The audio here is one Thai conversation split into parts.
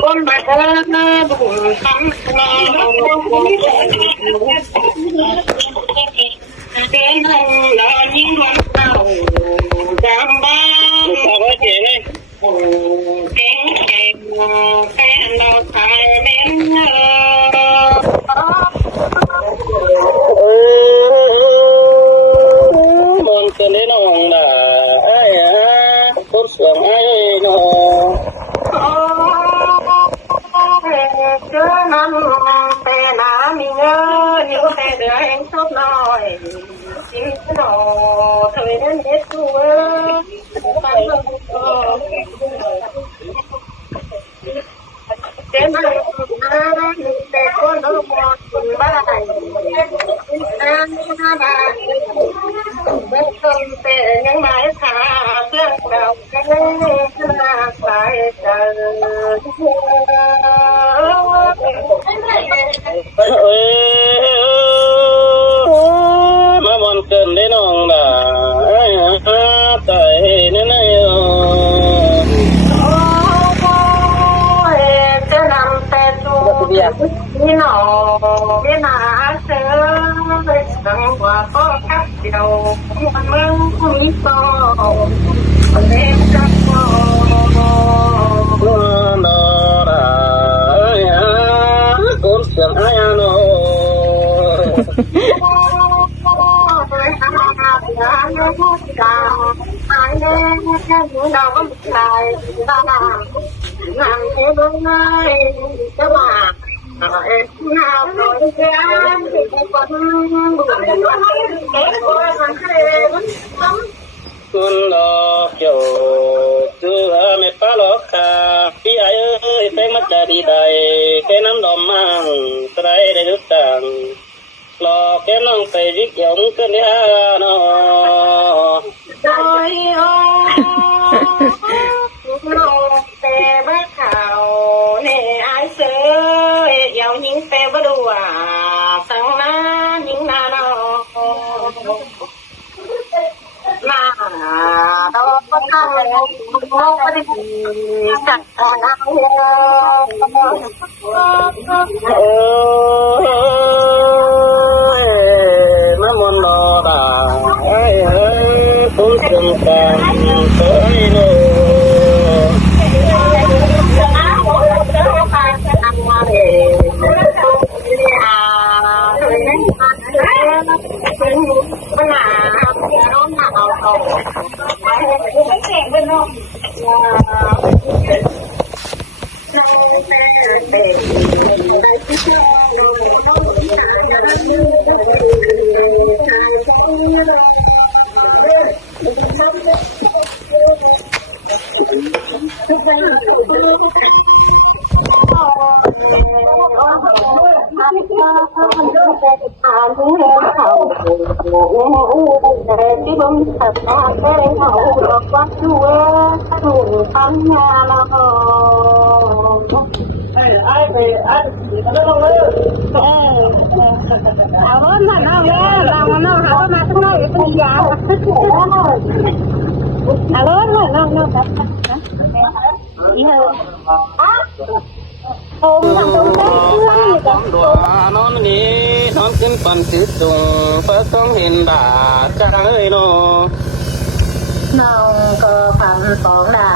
คนมาเธอบุญคำนองเป็นหงนอนยิ่งวันเก่าจำบ้านเก่งเก่งเก่งแฟนเราไทยเน้นมองเกินได้น้องล่ะไอ้คนสวยไอ้น้องเจอนั้นแต่น้ำมีเงินอยู่แต่เดือแห่งชอบน้อยชีวิตหนอเธอนั้นเด็ดตัวไปเจ้ามาแต่คนรู้หมดบ้านเมื่อคนเป็นยังไม่ขาเรื่องเราแค่นาสายเจอมาบนเกินได้น้องล่ะใจนั่นเองจะนำแต่ตัวนี่หนอไม่นาเจอสังว่าก็คับเดียวมันมึงคุยต่อเล่นกับพ่อโนราคนเสียงไอ้โนเราก็ไม่ใช่บ้านงานเทบง่ายจะมาเอ็ดงานลอยแก้มที่คนบุญเอ็ดคนมันเคยคุณหลอกเจ้าเชื่อไม่ป้าหลอกค่ะพี่ไอ้เอ้ยแฟงมาจากที่ใดแค่น้ำดอมมั่งใครได้รู้จักหลอกแค่น้องไปวิกยงขึ้นยาโนโอ้ยโอ้น้องแต่บ้าข่าวเนี่ยไอ้เสือเยาวยิงแต่บ้าดัวสังน้ายิงนาโนมาเราก็ทำเราก็ได้จัดการมามนรอตาไอ้คุณสมการเฮ้ยโน่ปัญหาน้องหนาวเขาไม่แข็งเป็นน้องที่ผมตัดตาแค่เขาบอกว่าช่วยถูกปัญญาเราไอ้ไม่ต้องเลยเอารถมาเอาแล้วเรามาหาว่ามาทั้งนอกอีกเป็นยาวเอารถมาเอาครับนี่เหรอโอ้ทำตรงนี้ตัวนอนนี้นอนขึ้นปันติดตรงเพื่อต้องเห็นบาดจังเลยโนน้องก็ฟังสองหน้า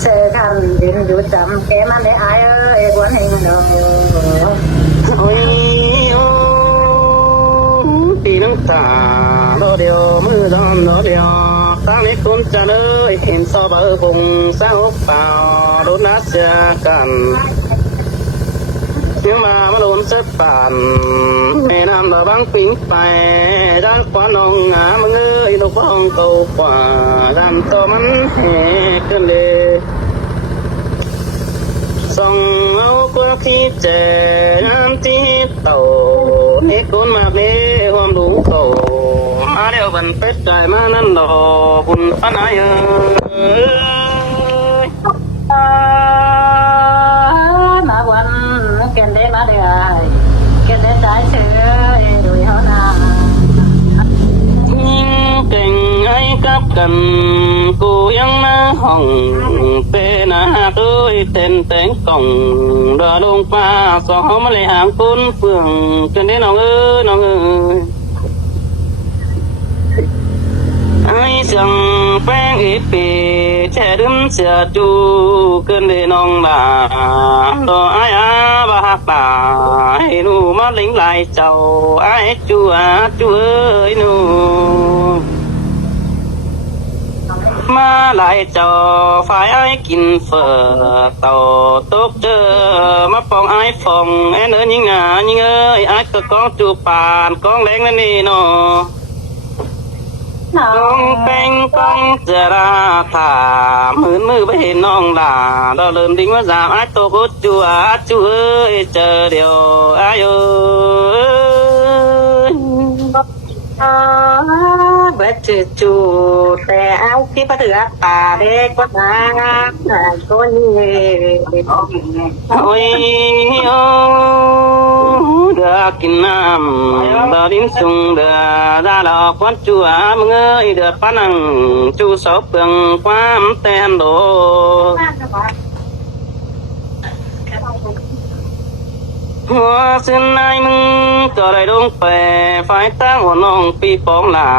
เสือคำดินอยู่จำแกมันได้อายเอ้ยกวนให้มันโอ้ยโอ้ตีน้ำตาโดเดียวมือดอมโดเดียวตั้งนี้คุณจะเลยเห็นซอเบอร์คงเศร้าเปล่าโดนนัดเจอกันเชื่อมาโดนเสปานแม่น้ำตะบังปิ้งไปด้านขวาน้องงามึงเอ้ยนกฟ้องเก่ากว่าด้านต่อมันแหกขึ้นเลยส่องเอากว่าที่เจน้ำที่เต่าเอกคนมากเลยความรู้เก่ามาเดี๋ยวบันเป็ดใจมานั่นดอกบุญปัญหาเยมาวันเกินได้มาเดือยเกินได้ใจเชื่อดูเขาหน้ายิ่งเก่งไอ้ กับกันกูยังหน้าห้องเป็นอาเอ้ยเต้นแต่งกล่องเดินลงป่าสองมาเลยห่างคนเฟื่องจนได้น้องเอ้ยน้องเอ้ยไอ้จังแป้งอีปีแช่ดื่มเสียจูเกินได้น้องด่าดอไอ้อาบาป่าให้หนูมาลิงลายเจ้าไอ้จูอาจูเอ้ยหนูมาหลายเจ้าฝ่ายไอ้กินเฝอเต่าตกเจอมาปองไอ้ฟองแอนเอ้ยยิงหายิงเอ้ยไอ้ก็กองจูปานกองแรงนั่นนี่เนาะกองเป็นกองเจราถามือไปเห็นน้องด่าเราเริ่มดิ้งว่าสามไอ้ตกจูอาจูเอ้ยเจอเดียวไอ้เอ้ยเบิดจืดจูแต่เอาที่ประเถือป่าเด็กกว่านาคนโอ้ยโอ้เดือกินน้ำเดือดิ้นซุงเดือดาดอกควันจูอามึงเอ้ยเดือดปานังจูสอบเปลืองความแตนโดหัวเส้นในมึงก็ได้ลงไปฝ่ายตั้งหัวน้องปีปองหลา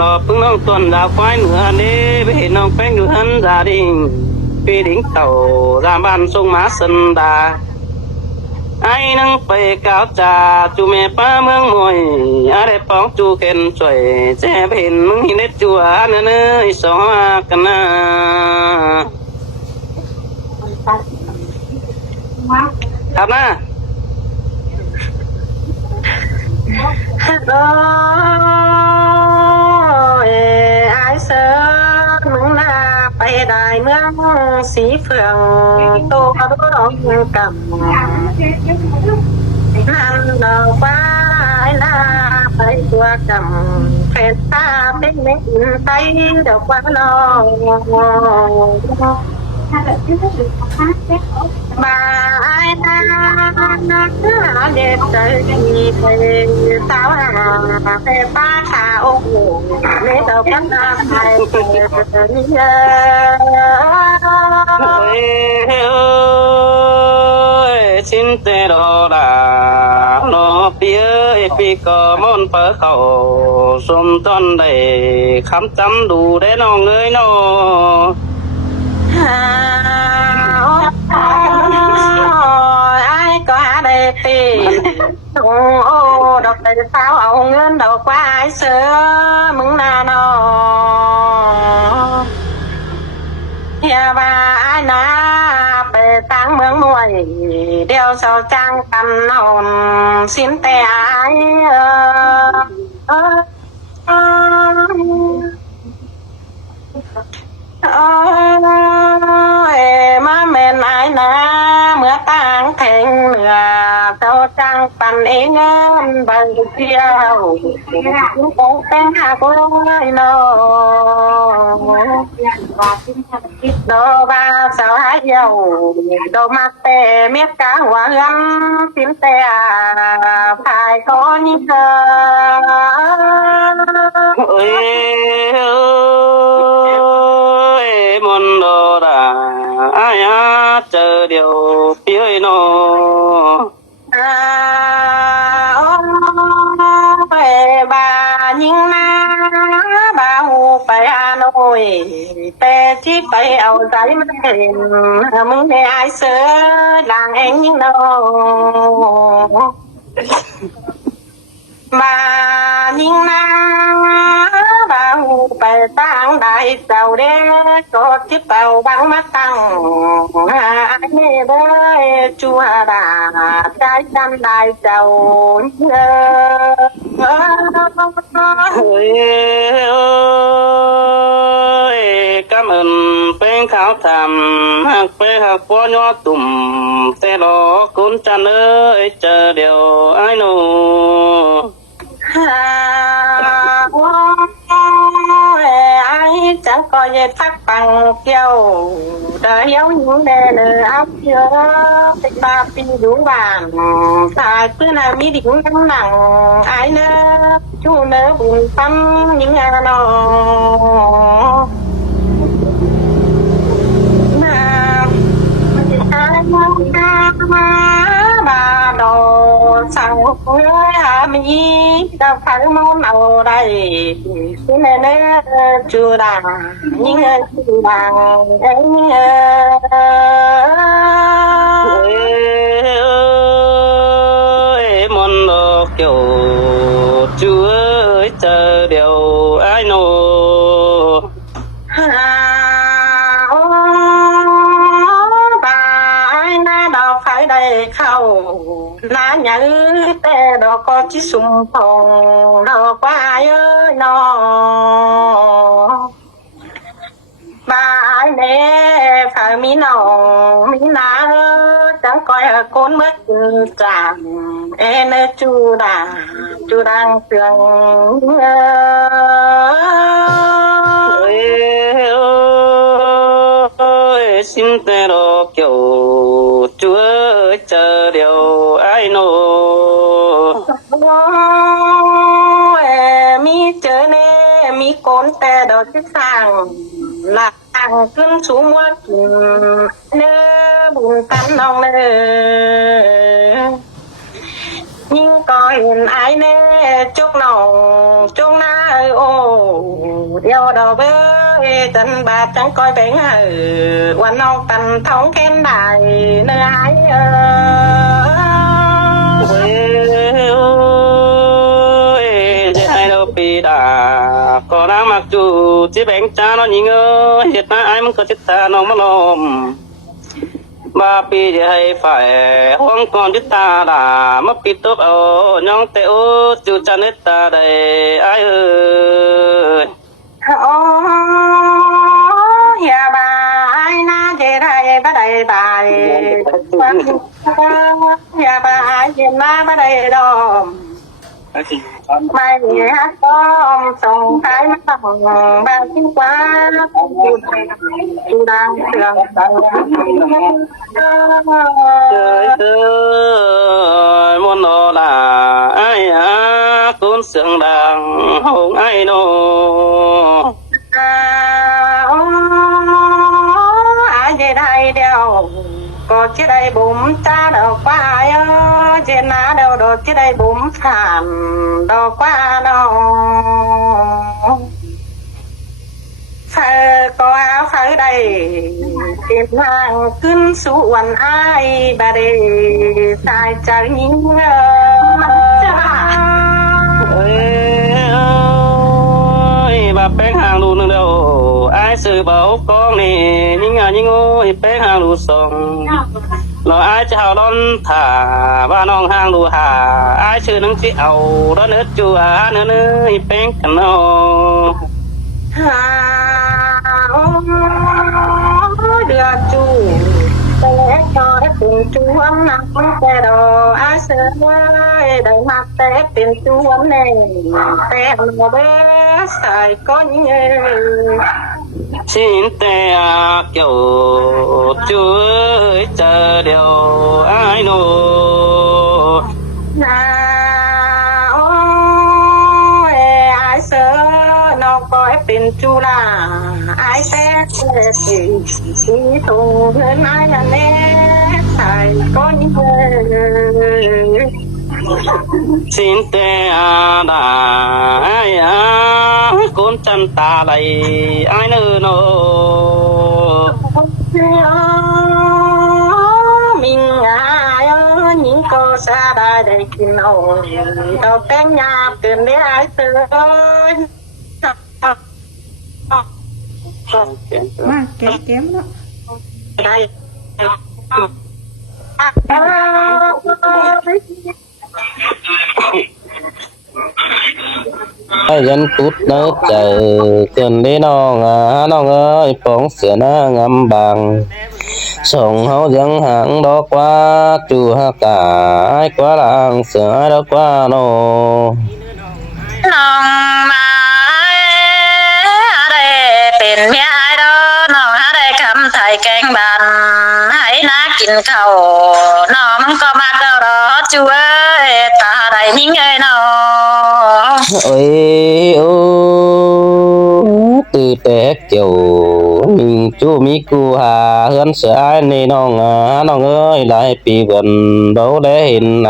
ดอกพึ่งน้องต้นดาวควายเหนือเด้ไปเห็นน้องแป้งอยู่หันดาดิ่งปีดิ่งเต่าตามบ้านทรงหมาสันดาไอ้นั่งไปก้าวจ่าจูเมป้าเมืองมวยอะไรปองจูเข็นช่วยแจ้ไปเห็นมึงเห็นเด็ดจัวเนื้อเนื้อสองกันนะครับนะโอ้ยไอ้เสิร์ฟมึงน่าไปได้เมืองสีเฟืองโตร้องกับนั่นเราฟ้าไอ้ลาไปตัวกำเป็นตาเป็นเม็ดไตเดี๋ยวว่าลองมาไอ้นาเด็ดใจดีไปสาวหาไปป้าขาโอ้โหไม่ต้องกันตาไปนี่เชินเตโรดาโนปีเอ้ยปีก็มนเปิดเขาสมต้นได้คำจำดูได้น้องเลยน้อไอ้ก็ได้ตีโอ้ดอกแต่สาวเอาเงินดอกว่าไอ้เสือมึงนาโนเฮียว่าไอ้นาไปตั้งเมืองมวยเดี๋ยวเสาจ้างกันนอนสิ้นแต่ไอ้มาเมนไอ้นะเมื่อต่างแทงเหนือเจ้าจังปันเองเงินบางเที่ยวคงเป็นหากลอยนอโดบาสาวหายเหี่ยวโดมาแต่เมียกาหัวเงินสิ้นแต่ภายคนนี้เธอเอ้ยมนโดราอายาเจอเดียวเปียโนบายิงนาบาหูไปอาโนยแต่ที่ไปเอาใจมันเห็นมึงในไอเสือลางเองยิงโนบายิงนาบาหูไปตั้งได้เจ้าเด็กก็ที่เป่าบังมาตั้งไอ้เด้อจัวดาใจจำได้เจ้าเฮ้ยกำมันเป็นข้าวทำหักไปหักปอยอตุ่มแต่รอคุณจันเอ้ยเจอเดียวไอ้หนูไอ้ใจ chẳng coi về phát bằng kêu đời hiếu những đề lời áp chứa tích ba phi đủ bàn tại cứ là mi định căng nặng ai nơ chú nơ buồn phân những nó mà ai bà đồ sang với mình đâu phải món nào đây cái này nó chưa đàng nhưng chưa đàng ơi món đồ kiểu chưa chờ điều ai nô phải đây khâu lá nhớ tê đó có chỉ sung phong đó có ai ơi nó bà ai nè phải mi nào mi ná chẳng coi con mất chàng em chu đang trường ơi xin tê đó kiểu chúa chờ điều ai nô mi chờ nè mi con tê đó chứ sang là hàng cơn xuống mua nơ buồn tan lòng nơ nhưng coi ai nè chúc lòng chúc na ơi ô điều đó với chân bà chẳng coi bé ngờ quan ông tần thống khen đài nơi ai ơi ai đâu bị đã có đang mặc dù chỉ bánh cha nó nhìn ơi hiện nay ai muốn có chết ta nó mà lòm ba pi thì hay phải không còn chúng ta là mất pi tốt ở nhóm tếu chú cha nết ta đây ai ơi ya bà ai na về đây ba đây bài ya bà ai về na ba đây đó mai hát có sông thái mắt hồng ba chín quá chú đang trường trời ơi muốn nó là ai á cũng sướng đàng hồng ai nô ai về đây đeo có chiếc đây bún cha đâu qua ơi trên ná đâu đồ chiếc đây bún phản đâu qua đâu phải có áo phải đây tiền hàng cưng suồn ai bà đây sai trái nhìn ơi bà bé hàng luôn đâu ai sự bảo con này nhưng ơi bé hàng luôn xong nó ai chào đón thả ba non hàng luôn hà ai chưa nâng chị ầu đó nữa chùa nữa nữa bé cần nó đưa chú để cho cùng chú ấm nặng xe đồ ai sợ đầy mặt té tiền chú ấm này té mà bé xài có những xin té kiểu chú ơi chờ điều ai nô ai sợ nó có tiền chú là ai té chỉ thù hơn ai là nè phải có những xin tê đã ai con chân ta đây ai nữa nô mình ai những cô xa đây để kiếm nổi đâu tên nhà tiền để ai từ ơi kém đó đây dân tút nó chờ cần đi nó ơi phóng sửa nó ngắm bằng sống hậu dân hạng đó qua chùa cả ai quá làng sửa đó qua nô lòng mà đây tiền เมียไอ้ดอน้องหาได้คำไทยแกงบันให้น้ากินข้าวน้องมันก็มักแล้วรอจูเอ้ยตาได้ยิ่งเอ้ยน้อง ơi ô từ té kiểu mình chú mi cu hà hơn sợ ai nèน้องơi lại bị gần đâu để hình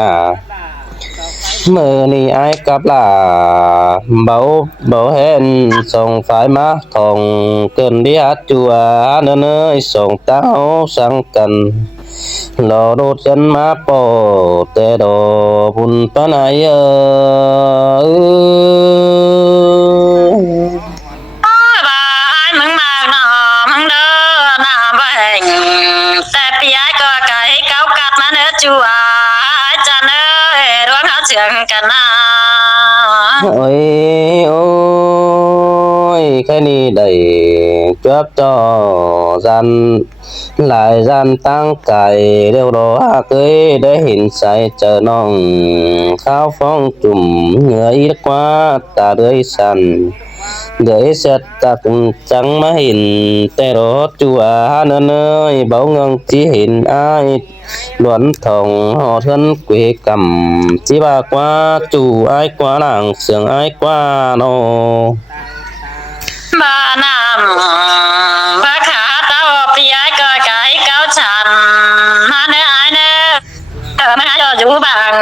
mơ ni ai cặp là bảo hẹn sòng phải má thòng cơn đi hát chùa nên ơi sòng táo sang cần lò đốt chân má bò tê đồ bùn pan ai bà ai mừng mạc nọ mừng đơ nà bà hìnhแต่ปีaiก็ไก่เก้ากัดมาเนื้อจัวจันเอ้ยร้องหาเสียงกันนะ ôi ôi cái ni đầy chớp cho gian lại gian tăng cài đều đó cưới để hình sai chờ non khao phong trùm người ít quá ta đới sàn để xét tạc trắng má hình tê đó chùa nên ơi bảo ngân chỉ hình ai luận thòng họ thân quê cầm chỉ ba qua chủ ai qua nàng sườn ai qua nó bà nằm bà khá taoปีaiก็ไก่เก้าฉันมาเนื้อไอ้เนื้อมาcho chú bằng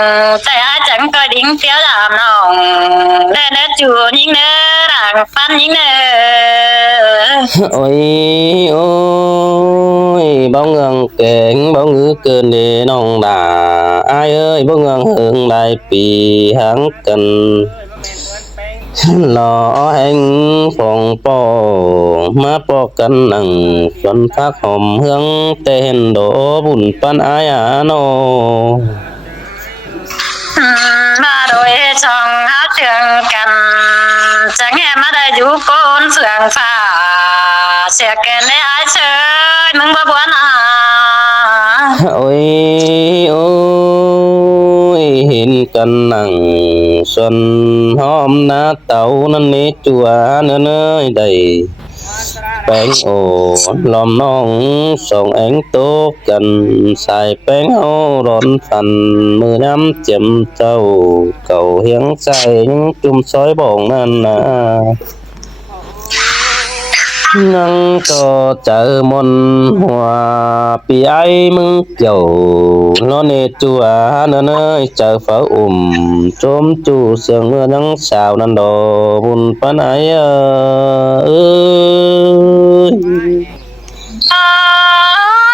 แต่ai chẳng coi đính phiếu làm nòng để nó chủ những นื้อđảng phân những นื้อ ôi ôi bao ngân kẹn bao ngữ cơn để nong đà ai ơi bao ngân hưởng lại bị hắn cần lò hành phòng po má po cân nặng xuân phát hòm hương tên đổ bùn pan ai nó mà đôi chồng hát trường cần chẳng em ở đây chú con sườn phà sẽ kèn để ai chơi mừng bữa buồn ôi ôi hình cân nặng xuân hôm na tàu nên nế chùa nên ơi đầy bánh ổ lòm nong sòng ánh tốt cần xài bánh ô rộn phần 15 chấm trâu cầu hiếng say chung sói bồng nên nắng cho chợ môn hòa bị ai mừng kiểu lo nề chùa nên ơi chợ phở chôm chu sương mưa nắng xào nên đồ bùn pan ai ơi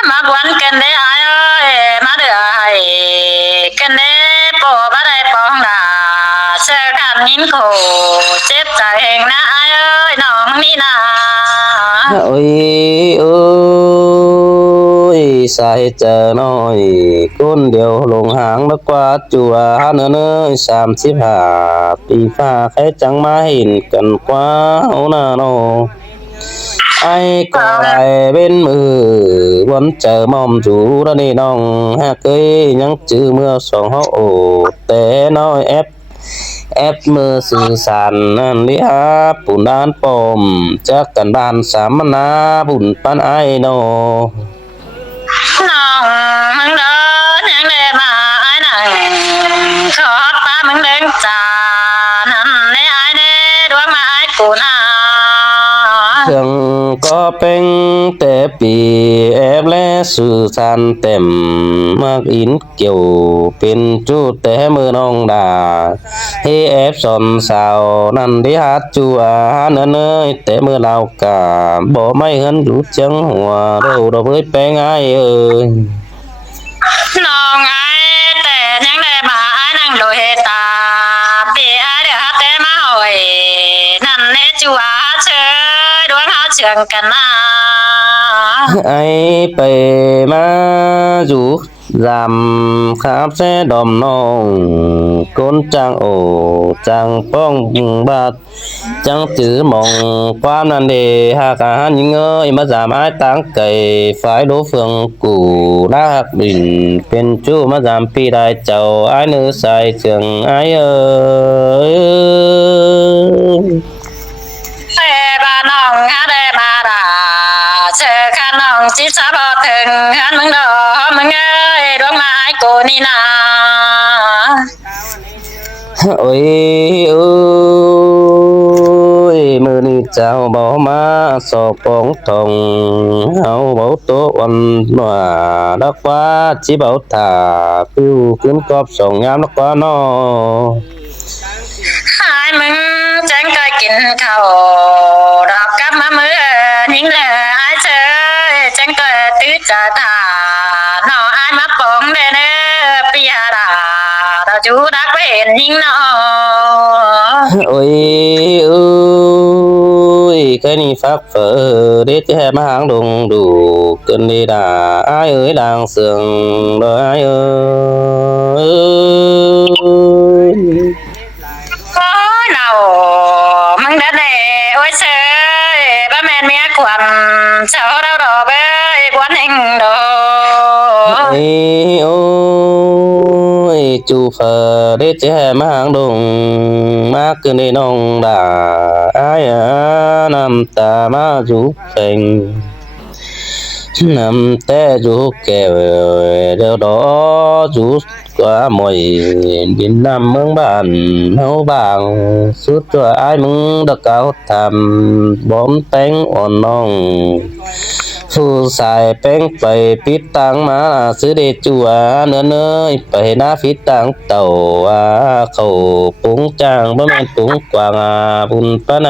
mà buồn kèn để ai ơi mà được ai kèn để bỏ bắt đây bỏ là sẽ khăn nín khổ chết tại hình na ai ơi nó mong đi na ôi ôi sai chờ nói côn điều lùng hàng đất qua chùa nữa nơi xàm xếp hạ tì pha khẽ trắng má hình cần quá ấu nà nô ai có lại bên mừ vẫn chờ mong chú ra đi nong ha cây nhắn chữ mưa sòng hậu té nói ép mưaสื่อสารนั่นลิฮะปุ่นด้านปมจากกันบ้านสามนาบุญปันไอโน น้องมึงเดินยังได้มาไอ้หนังขอตามึงเดินจานั่นในไอ้เด้ดวงมาไอ้กูนา thường có bên tế bị ép lẽ sự san tèm mắc in kiểu bên chú tế mưa nông đà hi ép son sao năn đi hát chùa nên ơi tế mưa lao cả bỏ máy hơn rút trắng hòa đâu đâu với bé ai ơi น้องไอ้แต่ยังได้มาไอ้นั่งโดยตาปีไอ้เดี๋ยวเต้มาหอยนั่นเนจูอาเชยดวงหาเชื่องกันนะ ai bề má rủ giảm khám xe đòm nong côn trang ổ trang phong bát trang chữ mong quan nan đề hạ cả những ơi mà giảm ai táng cày phái đố phương củ đá hạc bình bên chú mà giảm pi đại chầu ai nữ sai trường ai ơi แต่บ้านน้องหาได้มาได้ จิตสะบอถึงหันมึงดอมึงเอ้ยดวงไม้กูนี่นา โอ้ยโอ้ยมือนี้เจ้าบ่มาสอบปองทองเฮาเบาโตวันหน่าดักว่าจิเบาถาปิ้วขึ้นกอบสองงามดักว่าน้อ หายมึงจังก็กินข้าวดอกกับมะมือนิ่งเลยหายเชยจังก็ตื้อจะทาหนออายมาปองเด้อเด้อปีหาดาเราจูดักไปเห็นนิ่งนอ โอ้ยโอ้ยcái ni pháp phở để che má hàng đùng đủ cơn đi đà ai ơi đang sườn rồi ai ơi โอ้ยเรามึงได้เด้โอ้ยเชยบ้าแม่นเมียขวัญเจ้าเราดอกเบ้ยกวนเองดอ ôi ôi chú phở để che má hàng đùng má cơn đi nông đà ai à nằm ta má chú phình nằm té chú kèo đâu đó chú qua mọi biển nam mương bàn hấu bàng suốt cho ai mừng được cao thầm bóm tánh ổn nong phu xài bénไปปิดตังมาซื้อเดจัวเนื้อเนยไปหน้าฟิตตังเต่าเขาปุ้งจางบ่แม่นปุ้งกวางบุญปะไหน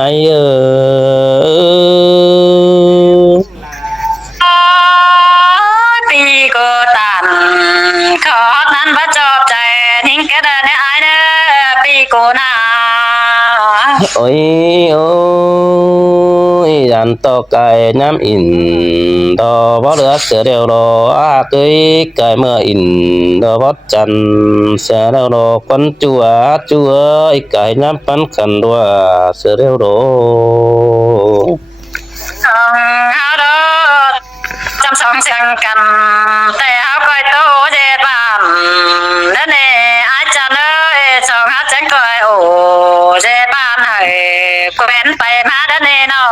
ปีกูตันขอนั้นพระจอบใจทิ้งกระเดินในไอเด้อปีกูนา โอ้ยโอ้ยยันต่อไก่น้ำอินดอบ่เหลือเสือเดียวรอเกยไก่เมื่ออินดอบ่จันเสือเดียวรอคนจัวจัวไก่น้ำปันขันดัวเสือเดียวรอ สองเฮาดอจำสองเสียงกันแต่เฮาก้อยโตเจ็ดบ้านนั่นเองอาจารย์เอ้ยสองเฮาจังก้อยโอ้เจ็ดบ้านให้กูเป็นไปมานั่นเองเนาะ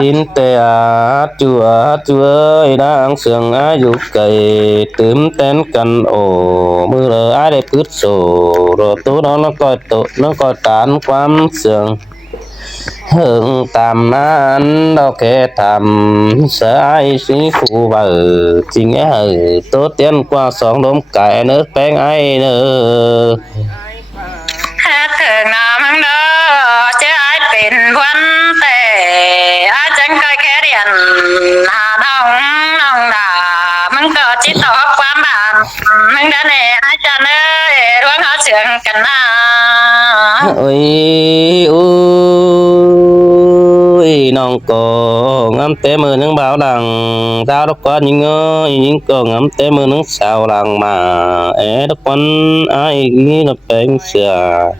in tè chúa đang sương dục cày tướm tên cần ổ mưa lờ ai để cứt sổ rồi tú nó coi tội nó coi tán quám sương hưởng tạm ăn đâu kẻ thầm sợ ai suy phụ vợ chính é hở tốt tiên qua sóng đốm cải nước bén ai nữa ถึงน้ำมึงเด้อจะไอเป็นวันแต่อาจังก็แค่เรียนหาน้องน้องด่ามึงก็จิตตอกความบานมึงเด้อเนี่ยอาจารย์เอ้ยร่วงเขาเชื่องกันนะ ôi ôi non cổ ngắm té mưa nắng báo đằng sao đó có những cổ ngắm té mưa nắng sao lằng mà é đó con ai nghĩ là bên sửa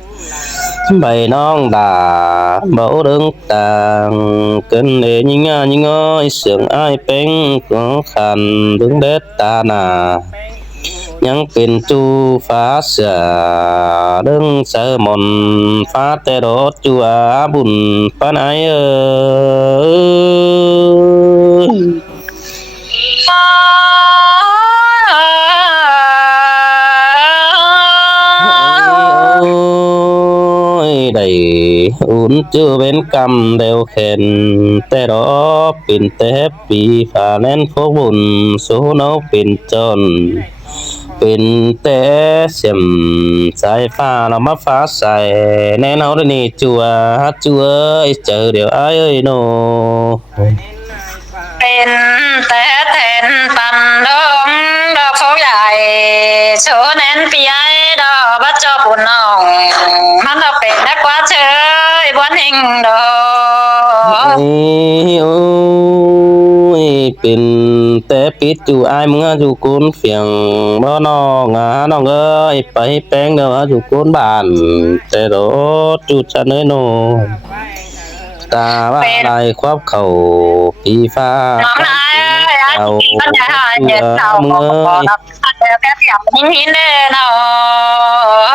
bày non đà bảo đứng tàng cơn để những ơi sướng ai bên có khăn đứng đết ta nà ยังเป็นจูฟ้าเสือเรื่องเสมนฟ้าแต่รถจัวบุญปานไอได้อุ่นจูเป็นกำเดียวเข็นแต่รอปิ่นแต่ปีฟ้าแน่นพวกบุญสู้เนาปิ่นจน เป็นแต่เสียมสายฟ้าเรามาฟ้าใสแน่นอนนี่จัวจัวเจอเดี๋ยวไอ้เอ้ยโน เป็นแต่เทนปันดงดอกโฟใหญ่โชว์เน้นปีไอดอกบัดจอปุ่นน้องมันเราเป็นนักกว่าเชยบวนเฮงดอก โอ้ยเป็นแต่ปิดจูไอ้มึงจูกุนเฟียงบ่น้องน้องเอ้ยไปแป้งเด้อจูกุนบ้านแต่รถจูจันเอ้ยโน ตาว่าลายครอบเข่าปีฟ้า น้องนายเอ้ยมันจะหายเจ็บเข่า เมื่อย เจอแป๊บเดียวหินหินเด้อเนาะ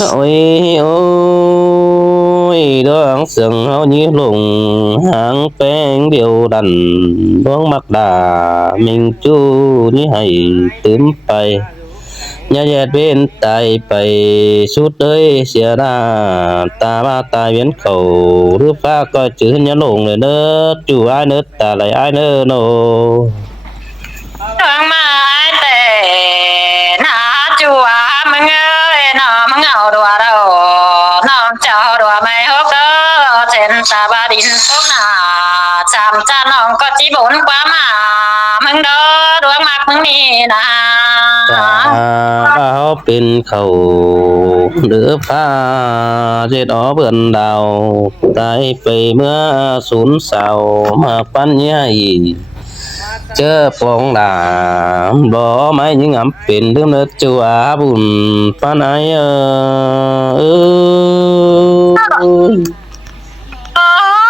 ôi ôi đường sừng hao như lùng hàng phèn biểu đần đuông mặc đà mình chu như hay tướm bay nhà dệt bên tay bay suốt đời xia ra ta ba ta biến khẩu rước pha coi chữ nhà lùng này nữa chủ ai nữa ta lại ai nữa nô thương mai tệ na chùa mừng ơi nó mừng ngầu đùa đâu nó chào đùa mày hốt đó trên ta ba đình tốt nà chạm cha nó có chỉ bốn quá mà mừng đó đuông mặt mừng đi nà เขาเป็นเขาหรือผ้าเจ็ดอ๋อเบื่อนดาวตายไปเมื่อศูนย์เสามาปัญญาอีเจอปองดาบ่ไม่ยังงำเป็นเรื่องเนื้อจัวบุญปานไอเออ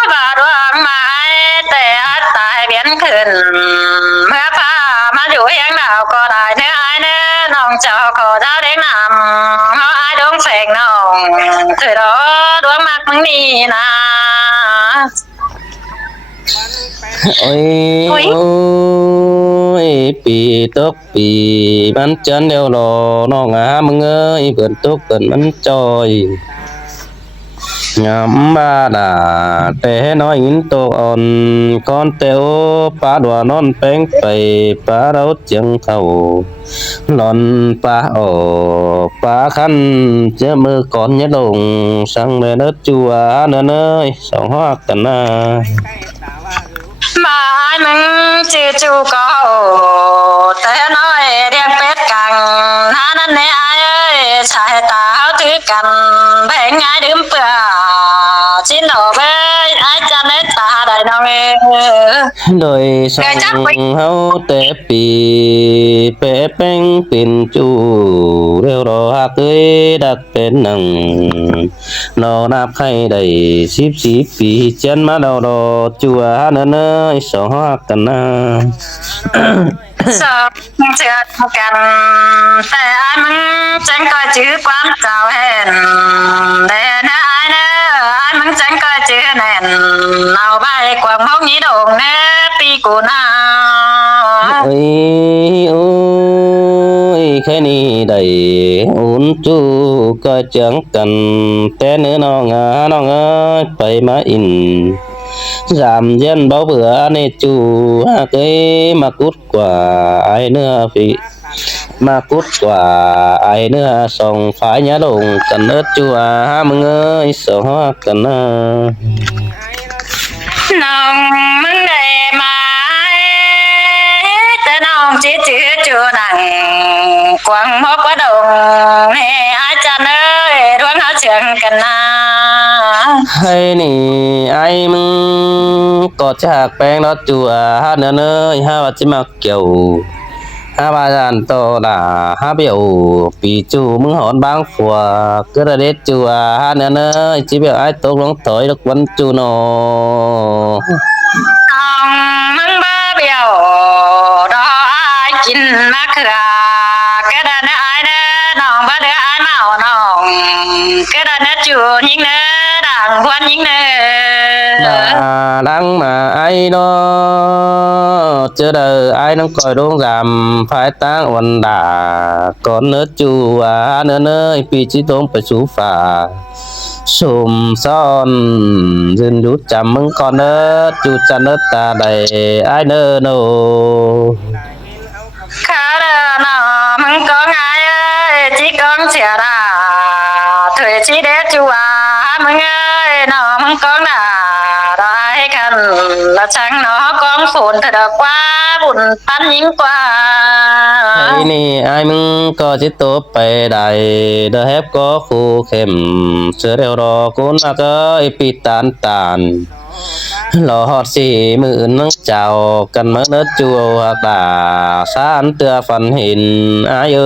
và đoan mai tệ tại biến khẩn mưa pha mà dù hiến nào có đại nữa ai nữa nòng cho khổ giáo đến nằm nó ai đúng phèn nòng từ đó đoan mặt mừng đi nà ôi ôiปีตกปีมันจันเดียวรอน้องอามึงเอ้ยเปิ่นตกเปิ่นมันจอยงามบาดาแต่น้อยหินโตอ่อนก้อนเตวปลาดัวนอนแป้งไปปลาเราเจียงเข้าหล่อนปลาโอปลาคันเจอมือก่อนยะลงสั่งเลยเด้อจัวเนื้อเนยสองหักกันนะ mà ai mừng chữ chú có thế nói riêng pet càng há nên nè ai ơi xài tao thứ cần bèn ai đếm bữa chín đầu bê ai cha nết ta đại nong ê โดยส่องเฮาแต่ปีเปะแป้งเป็นจูเร็วรอหักเอ้ยดักเป็นหนังนอนับให้ได้14ปีเจันมาดอดอจัวเนเนยสองหักกันนะ sợ chưa cầnแต่ai mừng chẳng coi chữ quan chào hẹn để nè ai nè ai mừng chẳng coi chữ nền nào bay quảng mốc nhĩ đồn nè pi của nào โอ้ยโอ้ยแค่นี้ได้อุ่นจูก็จังกันแต่เนื้อน้องน้องเอ้ยไปมาอินgiảm dân báo bữa này chủ cái mà cút quả ai nữa vì mà cút quả ai nữa sòng phải nhá đồng cần ớt chùa mừng ơi sợ hoa cần nòng mừng đề mai tên nòng chỉ chữ chùa nặng quăng mốc quá đồng nè ai cha ơi đoán há trường cần na hay nì ai mừng có chạc bèn đó chùa nữa nơi ha và chỉ mặc kiểu ha ba dàn to là ha biểu bị chủ mừng hòn băng phùa cứ là đến chùa ha nữa nơi chỉ biểu ai tốt lắm tối được vẫn chủ nó nòng mừng ba biểu đó ai chín mắc ra cái đàn ai nè nòng ba đứa ai mạo nòng cái đàn nó chùa nhưng nè đàng quan nhưng nè đang mà ai đó chưa đời ai đang coi đốn giảm phải tăngวันด่าcòn nữa chùa nữa nơiปีchỉ tốn phải chú phà sùm son dừng rút chạm mừng con nữa chú chăn nữa ta đầy ai nữa nô khá là nó mừng có ai ơi chỉ con chè đà thời chỉ để chùa mừng ơi nó mừng con đà đó ai cần là chẳng nó con phồn thật là quá buồn tan những quá ไอ้นี่ไอ้มึงก็จิตโตไปได้เดอแฮปก็คูเข้มเสือเร็วรอคุณมาก็ไอปีตานตานรอฮอดสี่มืออื่นนังเจ้ากันเมื่อเนื้อจัวตาสานเตือฝันเห็นอายเอ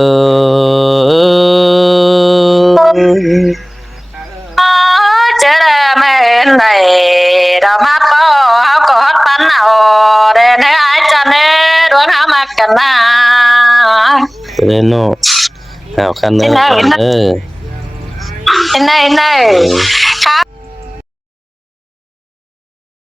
chết em này đâu mắt có áo có hết bánh nào để nếu ai cho nên đoán áo mặc cần na เรโนเอาคันเนอร์เออ เห็นไหมครับ